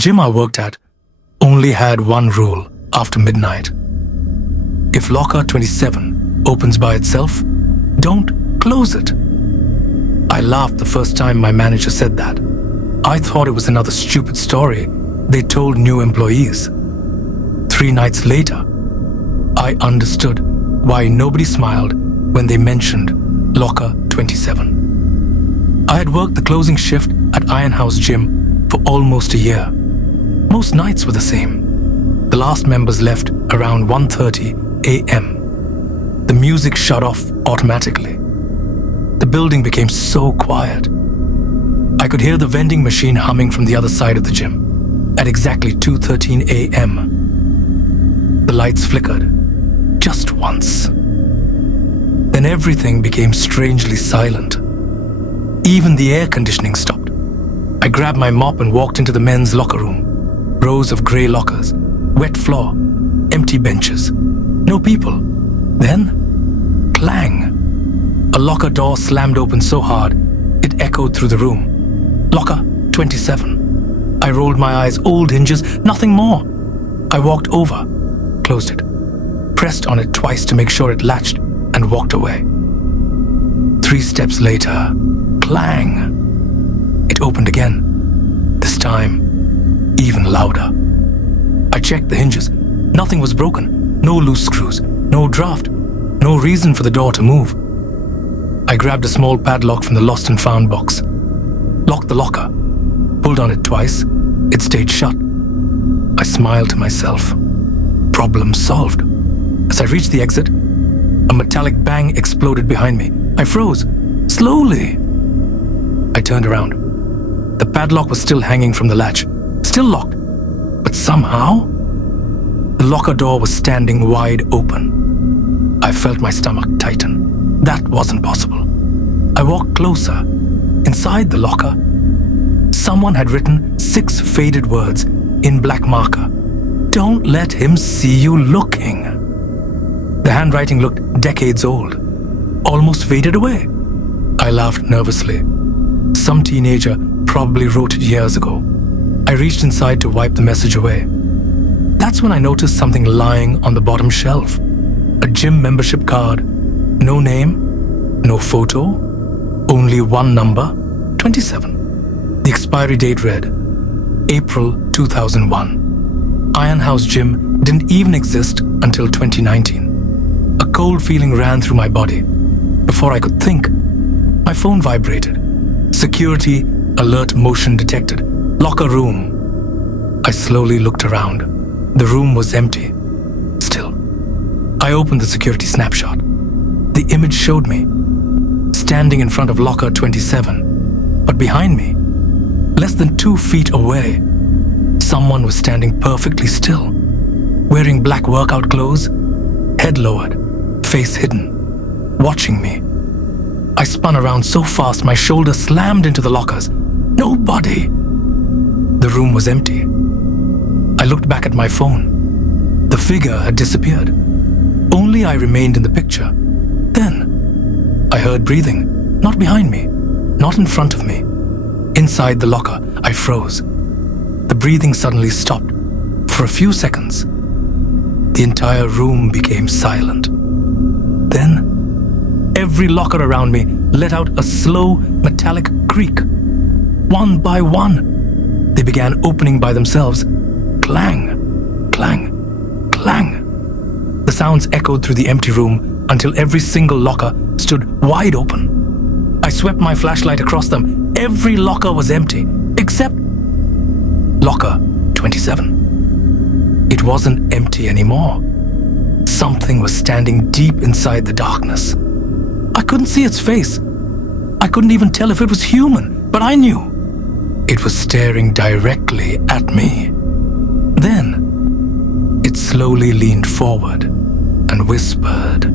gym I worked at only had one rule after midnight. If locker 27 opens by itself, don't close it. I laughed the first time my manager said that. I thought it was another stupid story they told new employees. 3 nights later, I understood why nobody smiled when they mentioned locker 27. I had worked the closing shift at Iron House Gym for almost a year. Most nights were the same. The last members left around 1:30 a.m. The music shut off automatically. The building became so quiet. I could hear the vending machine humming from the other side of the gym at exactly 2:13 a.m. The lights flickered just once. Then everything became strangely silent. Even the air conditioning stopped. I grabbed my mop and walked into the men's locker room. Rows of grey lockers, wet floor, empty benches, no people. Then, clang. A locker door slammed open so hard, it echoed through the room. Locker 27. I rolled my eyes, old hinges, nothing more. I walked over, closed it, pressed on it twice to make sure it latched, and walked away. 3 steps later, clang. It opened again, this time even louder. I checked the hinges. Nothing was broken, no loose screws, no draft, no reason for the door to move. I grabbed a small padlock from the lost and found box, locked the locker, pulled on it twice. It stayed shut. I smiled to myself. Problem solved. As I reached the exit, a metallic bang exploded behind me. I froze, slowly. I turned around. The padlock was still hanging from the latch, still locked, but somehow, the locker door was standing wide open. I felt my stomach tighten. That wasn't possible. I walked closer. Inside the locker, someone had written 6 faded words in black marker. Don't let him see you looking. The handwriting looked decades old, almost faded away. I laughed nervously. Some teenager probably wrote it years ago. I reached inside to wipe the message away. That's when I noticed something lying on the bottom shelf. A gym membership card. No name, no photo, only one number, 27. The expiry date read, April 2001. Iron House Gym didn't even exist until 2019. A cold feeling ran through my body. Before I could think, my phone vibrated. Security alert motion detected. Locker room. I slowly looked around. The room was empty. Still. I opened the security snapshot. The image showed me, standing in front of locker 27. But behind me, less than 2 feet away, someone was standing perfectly still, wearing black workout clothes, head lowered, face hidden, watching me. I spun around so fast my shoulder slammed into the lockers. Nobody. The room was empty. I looked back at my phone. The figure had disappeared. Only I remained in the picture. Then, I heard breathing, not behind me, not in front of me. Inside the locker, I froze. The breathing suddenly stopped. For a few seconds, the entire room became silent. Then, every locker around me let out a slow, metallic creak. One by one, they began opening by themselves. Clang, clang, clang. The sounds echoed through the empty room until every single locker stood wide open. I swept my flashlight across them. Every locker was empty, except locker 27. It wasn't empty anymore. Something was standing deep inside the darkness. I couldn't see its face. I couldn't even tell if it was human, but I knew it was staring directly at me. Then, it slowly leaned forward and whispered,